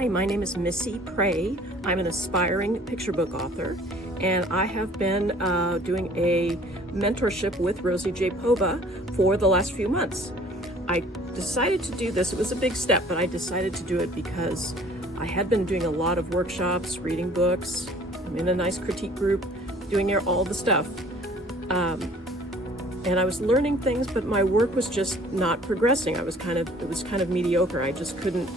Hi, my name is Missy Prey. I'm an aspiring picture book author, and I have been doing a mentorship with Rosie J. Pova for the last few months. I decided to do this. It was a big step, but I decided to do it because I had been doing a lot of workshops, reading books. I'm in a nice critique group, doing all the stuff. And I was learning things, but my work was just not progressing. It was kind of mediocre. I just couldn't.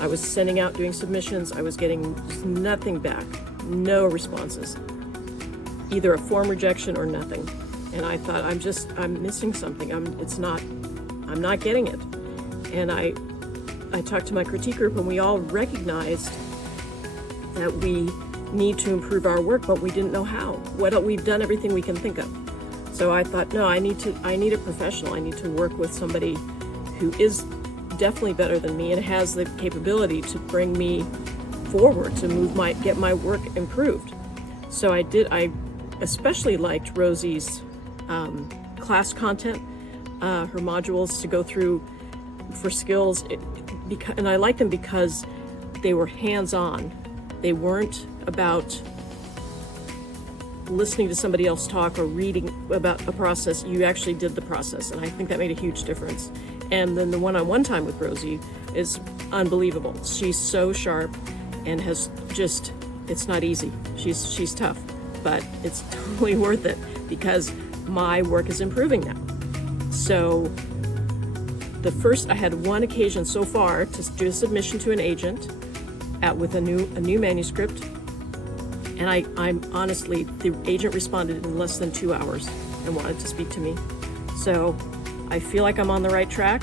I was sending out, doing submissions. I was getting just nothing back, no responses, either a form rejection or nothing. And I thought, I'm missing something. I'm not getting it. And I talked to my critique group, and we all recognized that we need to improve our work, but we didn't know how. We've done everything we can think of. So I thought, no, I need a professional. I need to work with somebody who is definitely better than me and has the capability to bring me forward, to get my work improved. So I especially liked Rosie's class content, her modules to go through for skills, and I liked them because they were hands-on. They weren't about listening to somebody else talk or reading about a process. You actually did the process, and I think that made a huge difference. And then the one-on-one time with Rosie is unbelievable. She's so sharp and it's not easy. She's tough, but it's totally worth it because my work is improving now. So I had one occasion so far to do a submission to an agent with a new manuscript. And I'm honestly, the agent responded in less than 2 hours and wanted to speak to me. So I feel like I'm on the right track.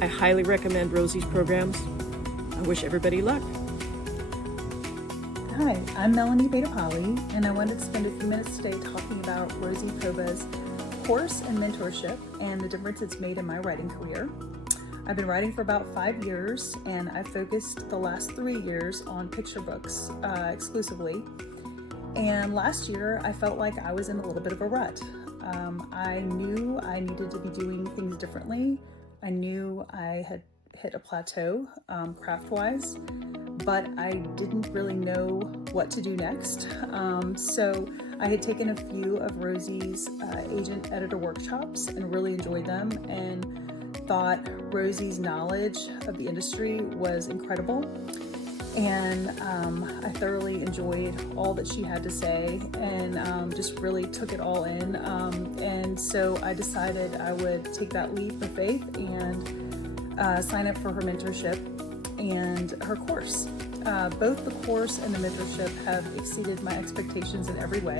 I highly recommend Rosie's programs. I wish everybody luck. Hi, I'm Melanie Beta Pali, and I wanted to spend a few minutes today talking about Rosie Pova's course and mentorship and the difference it's made in my writing career. I've been writing for about 5 years, and I focused the last 3 years on picture books exclusively. And last year, I felt like I was in a little bit of a rut. I knew I needed to be doing things differently. I knew I had hit a plateau craft-wise, but I didn't really know what to do next. So I had taken a few of Rosie's agent editor workshops and really enjoyed them, and thought Rosie's knowledge of the industry was incredible. And I thoroughly enjoyed all that she had to say, and just really took it all in. And so I decided I would take that leap of faith and sign up for her mentorship and her course. Both the course and the mentorship have exceeded my expectations in every way.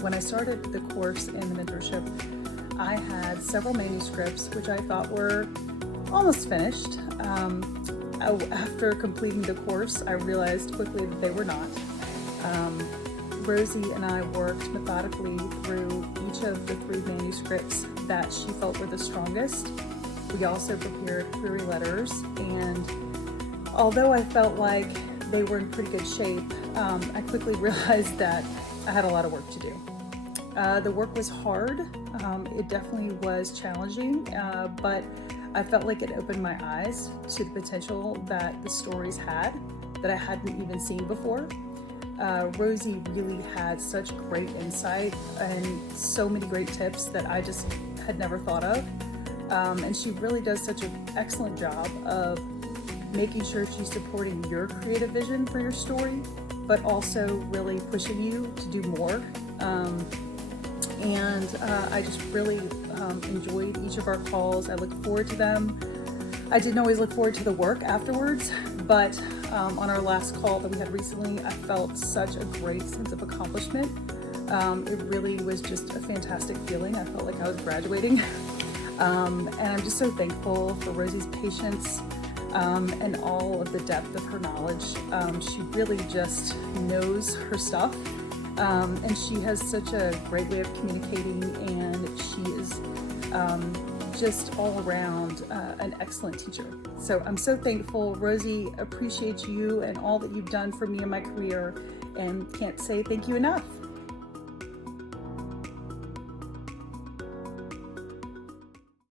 When I started the course and the mentorship, I had several manuscripts which I thought were almost finished. After completing the course, I realized quickly that they were not. Rosie and I worked methodically through each of the 3 manuscripts that she felt were the strongest. We also prepared query letters, and although I felt like they were in pretty good shape, I quickly realized that I had a lot of work to do. The work was hard. It definitely was challenging, but I felt like it opened my eyes to the potential that the stories had that I hadn't even seen before. Rosie really had such great insight and so many great tips that I just had never thought of. And she really does such an excellent job of making sure she's supporting your creative vision for your story, but also really pushing you to do more. I just really enjoyed each of our calls. I looked forward to them. I didn't always look forward to the work afterwards, but on our last call that we had recently, I felt such a great sense of accomplishment. It really was just a fantastic feeling. I felt like I was graduating. And I'm just so thankful for Rosie's patience and all of the depth of her knowledge. She really just knows her stuff. And she has such a great way of communicating, and she is just all around an excellent teacher. So I'm so thankful. Rosie, appreciate you and all that you've done for me in my career, and can't say thank you enough.